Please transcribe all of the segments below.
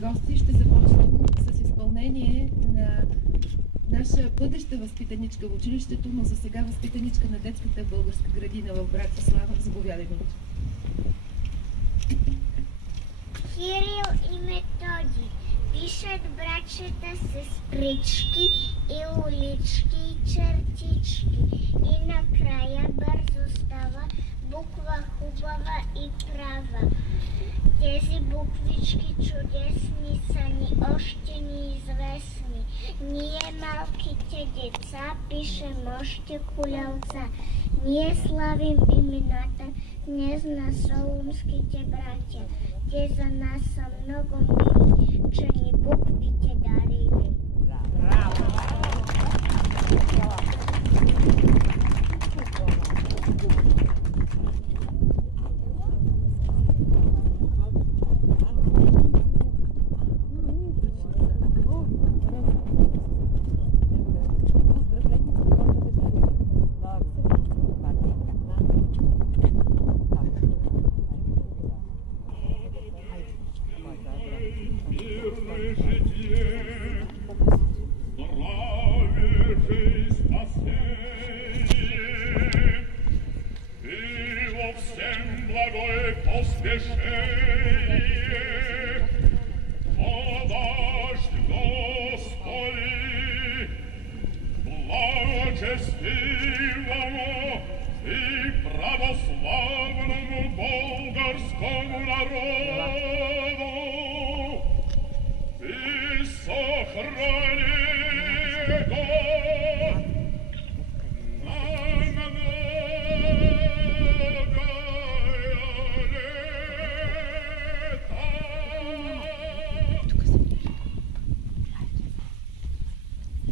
гости, ще започнем с изпълнение на наша бъдеща възпитаничка в училището, но за сега възпитаничка на детската българска градина в Братислава. Заповядай, Милчо. Кирил и Методий пишат братчета с прички и улички и чертички. И накрая бързо става буква хубава и права. Тези буквички чудесни са ни още неизвестни. Ние малките деца пишем още колелца. Ние славим имената днес на солунските братя. Те за нас са много мили, че ни буквите дарили.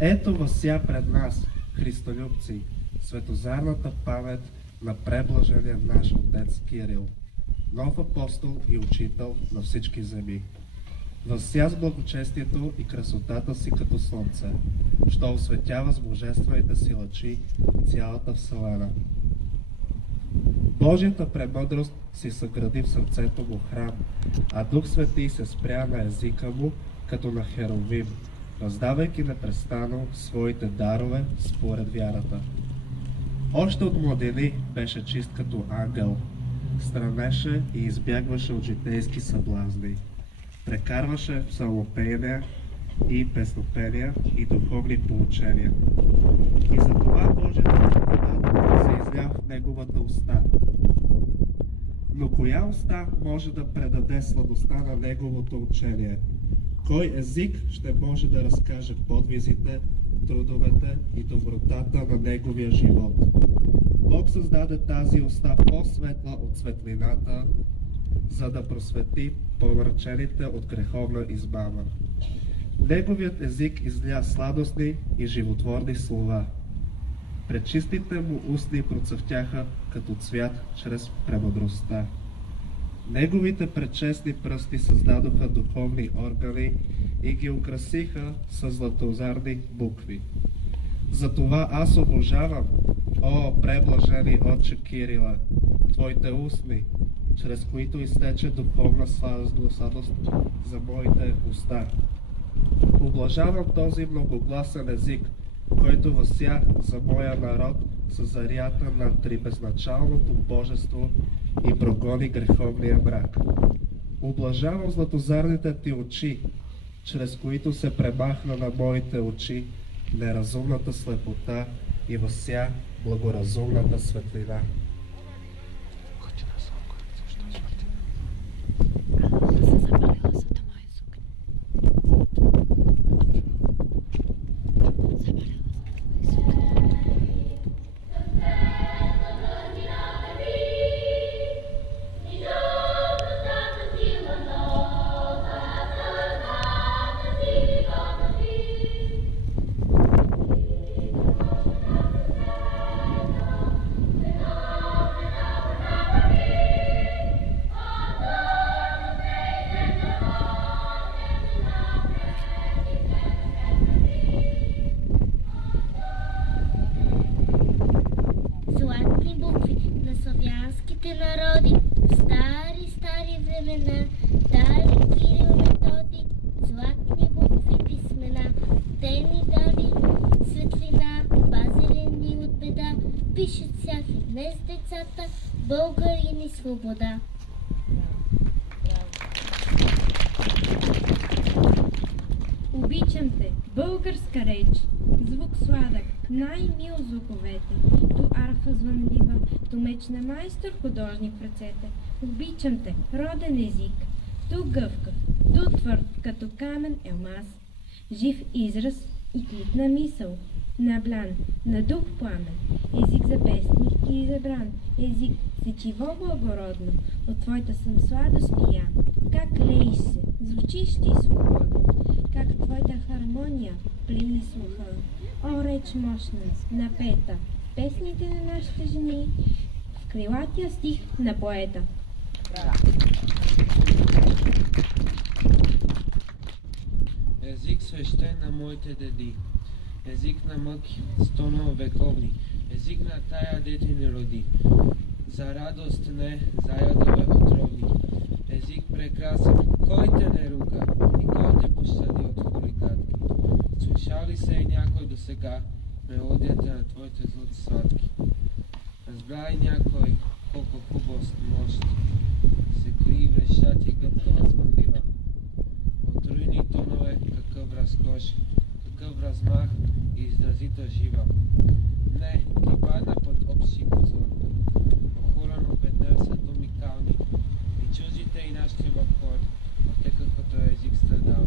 Ето въся пред нас, христолюбци, светозарната памет на преблажения наш отец Кирил, нов апостол и учител на всички земи. Въся с благочестието и красотата си като слънце, що осветява с божествените си лъчи цялата вселена. Божията премъдрост си съгради в сърцето му храм, а Дух Свети се спря на езика му като на херовим, раздавайки непрестанно своите дарове според вярата. Още от младени беше чист като ангел, странеше и избягваше от житейски съблазни, прекарваше псалмопеяния и песнопения и духовни поучения. И затова Божията благодат се изля в неговата уста. Но коя уста може да предаде сладостта на неговото учение? Кой език ще може да разкаже подвизите, трудовете и добротата на неговия живот? Бог създаде тази уста по-светла от светлината, за да просвети помрачените от греховна измама. Неговият език изля сладостни и животворни слова. Пречистите му устни процъфтяха като цвят чрез премъдростта. Неговите предчестни пръсти създадоха духовни органи и ги украсиха с златозарни букви. Затова аз обожавам, о, преблажени отче Кирила, твоите устни, чрез които изтече духовна сладост за моите уста. Облажавам този многогласен език, който въся за моя народ с зарята на трибезначалното божество и прогони греховния мрак. Облажавам златозарните ти очи, чрез които се премахна на моите очи неразумната слепота и въся благоразумната светлина. народи, стари времена, дали Кирил Методий Българин и свобода. Обичам те, българска реч, звук сладък, най-мил звуковете, ту арфа звънлива, ту меч на майстор художник в ръцете. Обичам те, роден език, ту гъвкав, ту твърд, като камен елмаз, жив израз и клитна мисъл, наблян, на дух пламен, език за песник и забран, език сечиво благородно, от твоята съм сладост пиян. Как леиш се, звучиш ти свободно, как твоята хармония плени слуха. О, реч мощна, напета, песните на нашите жени, в крилатия стих на поета. Език свещен на моите деди, език на мъки, стонове вековни, език на тая дете ни роди. За радост не, за ядове отровни. Език прекрасен, кой те не руга и кой те пощади от хулигатки. Слушал ли се и някой до сега мелодията на твоите звуци сладки? Разбра ли някой колко хубост мощ се крие в рещати гъбкава смъдлива? От руйни тонове какъв разкош, какъв размах и изразита жива. Не, ти падна под общи позор. Охулено пред нърсето ми кални и чуждите и нашите в хор, отекаха този език страда.